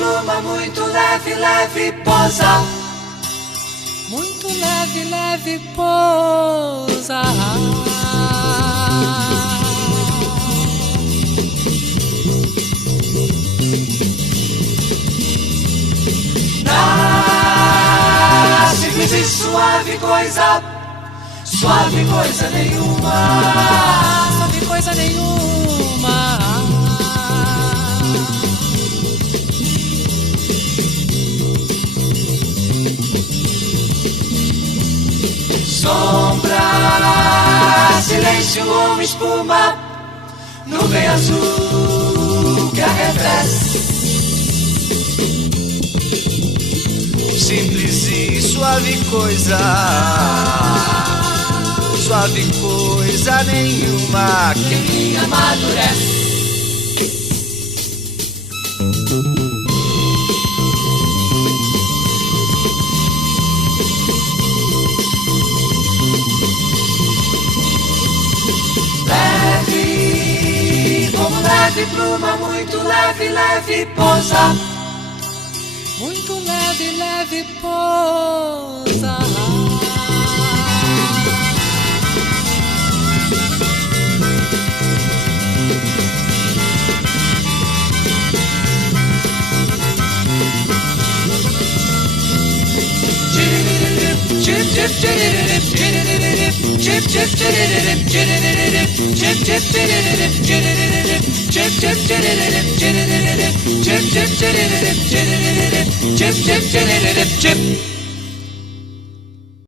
pluma, muito leve, leve pousa. Muito leve, leve pousa. Ah, simples e suave coisa, suave coisa nenhuma, suave coisa nenhuma. Sombra, silêncio ou espuma, nuvem azul que arrefece. Simples e suave coisa, suave coisa nenhuma que me amadurece. Leve, como leve pluma, muito leve, leve pousa. Muito leve, leve pousa. Chip chip chip chip chip chip chip chip chip